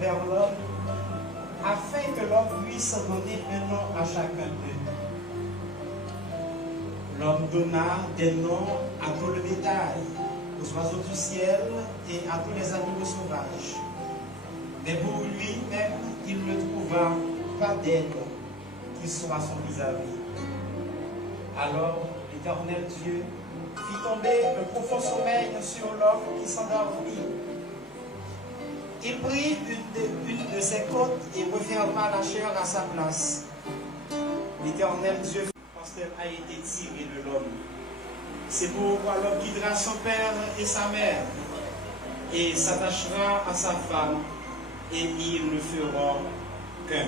vers l'homme, afin que l'homme puisse donner un nom à chacun d'eux. L'homme donna des noms à tout le bétail, aux oiseaux du ciel et à tous les animaux sauvages. Mais pour lui-même, il ne trouva pas d'aide qui soit son vis-à-vis. Alors l'Éternel Dieu fit tomber un profond sommeil sur l'homme qui s'endormit. Il prit une de ses côtes et referma la chair à sa place. L'Éternel Dieu a été tiré de l'homme. C'est pourquoi l'homme quittera son père et sa mère et s'attachera à sa femme et ils ne feront qu'un.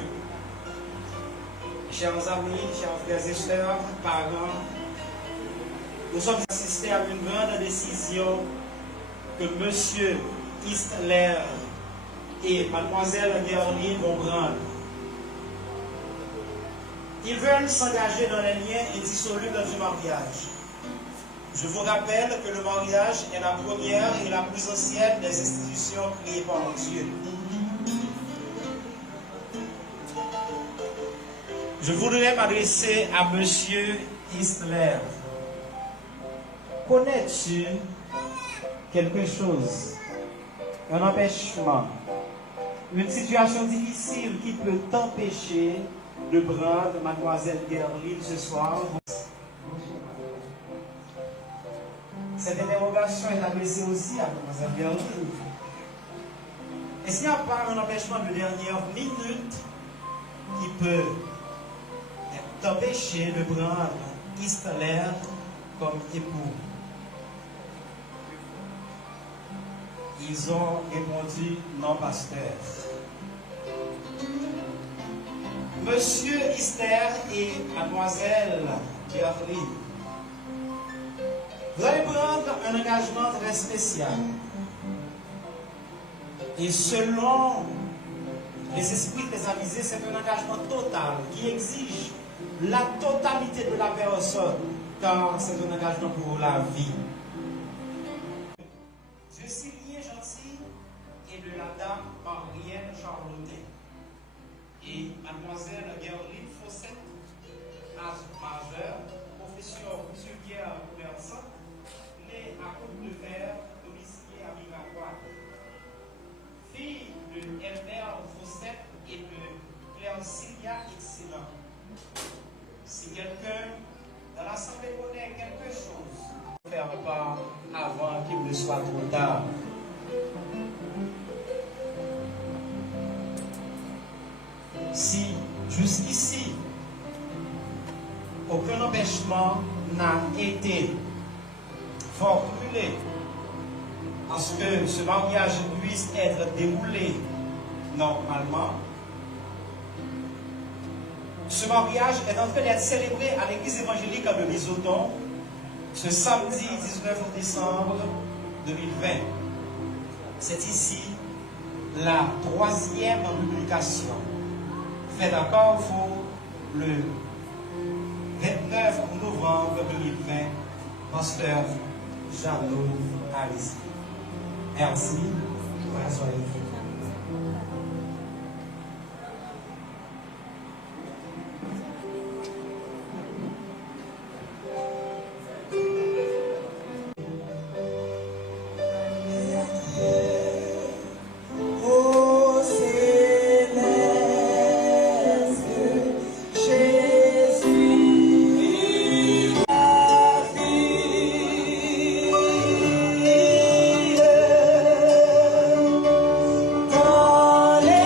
Chers amis, chers frères et sœurs, parents, nous sommes assistés à une grande décision que M. Istler et Mademoiselle Gerline vont prendre. Ils veulent s'engager dans les liens indissolubles du mariage. Je vous rappelle que le mariage est la première et la plus ancienne des institutions créées par Dieu. Je voudrais m'adresser à M. Istler. Connais-tu quelque chose, un empêchement, une situation difficile qui peut t'empêcher de prendre Mademoiselle Gerline ce soir? Cette interrogation est adressée aussi à Mademoiselle Gerline. Est-ce qu'il n'y a pas un empêchement de dernière minute qui peut t'empêcher de prendre Istler comme époux? Ils ont répondu non, pasteur. Monsieur Istler et Mademoiselle Gerline, vous allez prendre un engagement très spécial. Et selon les esprits des avisés, c'est un engagement total qui exige la totalité de la personne, car c'est un engagement pour la vie. Je suis bien gentil et de la dame Marielle Charlotet. Et Mademoiselle Gerline Fawcett, âge majeur, profession couturière commerçante, née à Côte-de-Fer, domiciliée à Miracoire. Fille de Elbert Fawcett et de Claire Sylvia Excellent. Si quelqu'un dans l'assemblée connaît quelque chose, ne faire pas avant qu'il ne soit trop tard. Si jusqu'ici aucun empêchement n'a été formulé à ce que ce mariage puisse être déroulé normalement, ce mariage est en train d'être célébré à l'église évangélique de Bizoton ce samedi 19 décembre 2020. C'est ici la 3e publication. Fait d'accord pour le 29 novembre 2020, pasteur Jeannot Alice. Merci. Soyez Dans les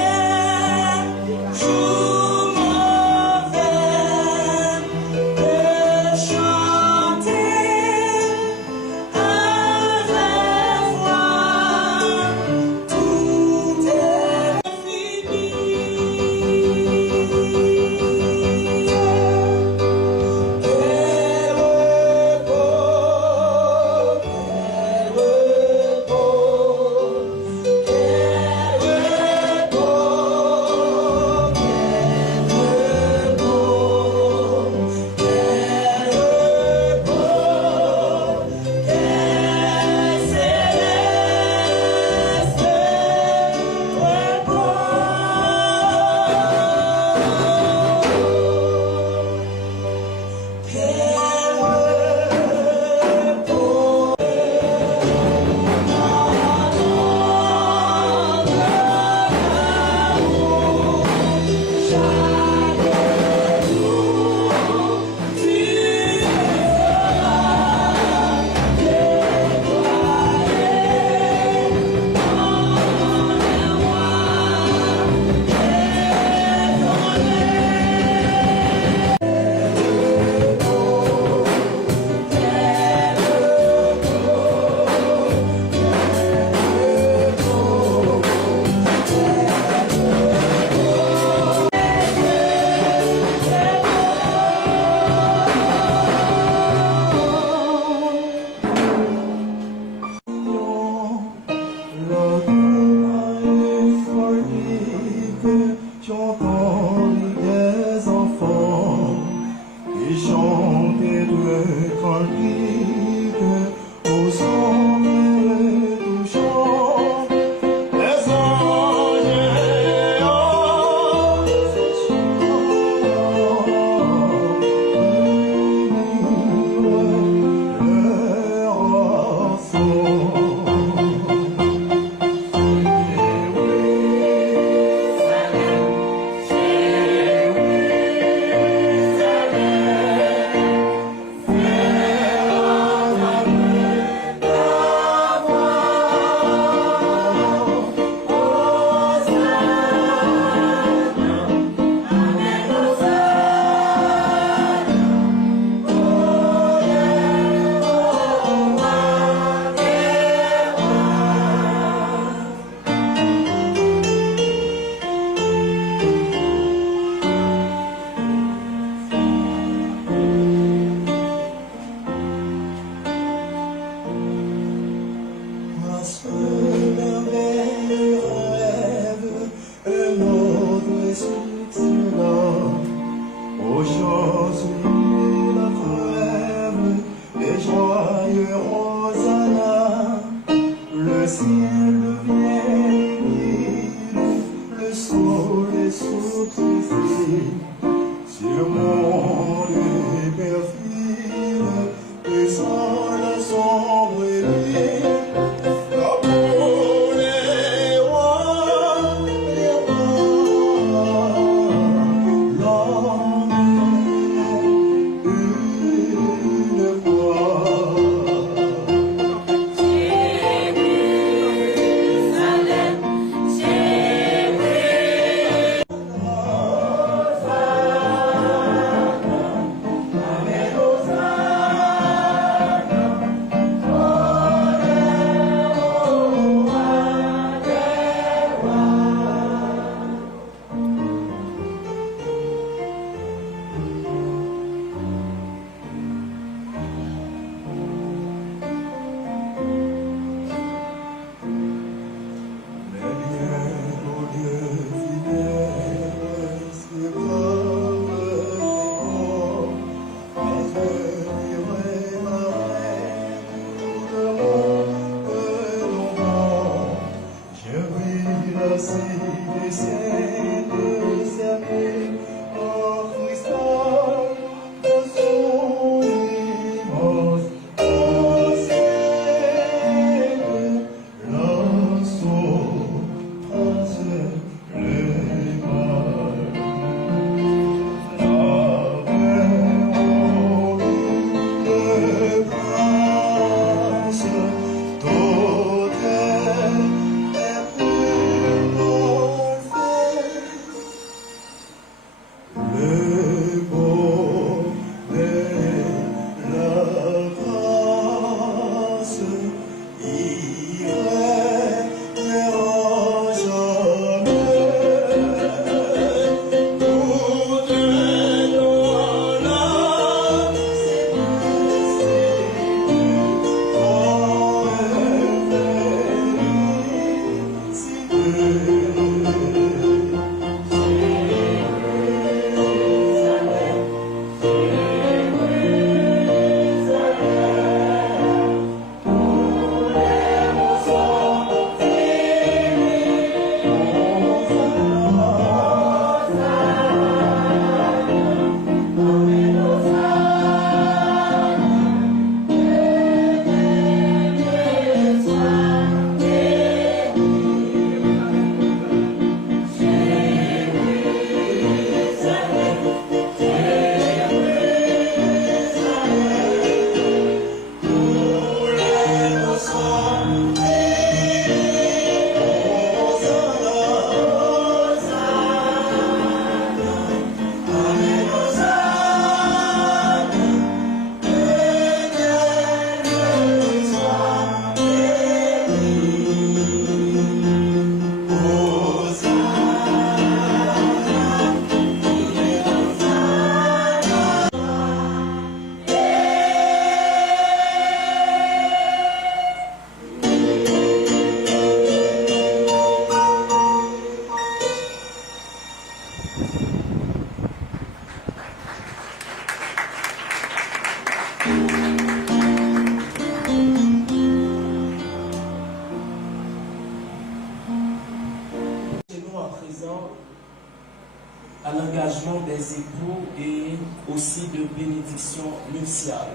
À l'engagement des époux et aussi de bénédiction nuptiale.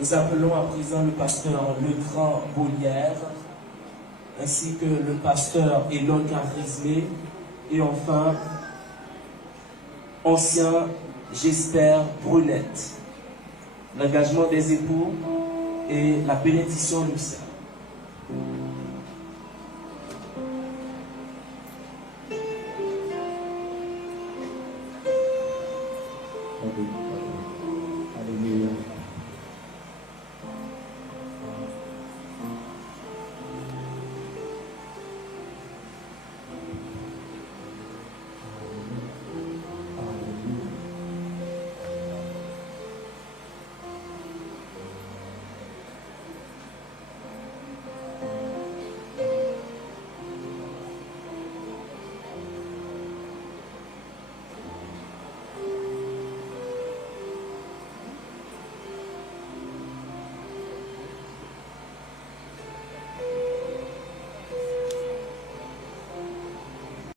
Nous appelons à présent le pasteur Legrand Bonnière, ainsi que le pasteur Elon Charismé, et enfin, ancien Jesper Brunette. L'engagement des époux et la bénédiction nuptiale.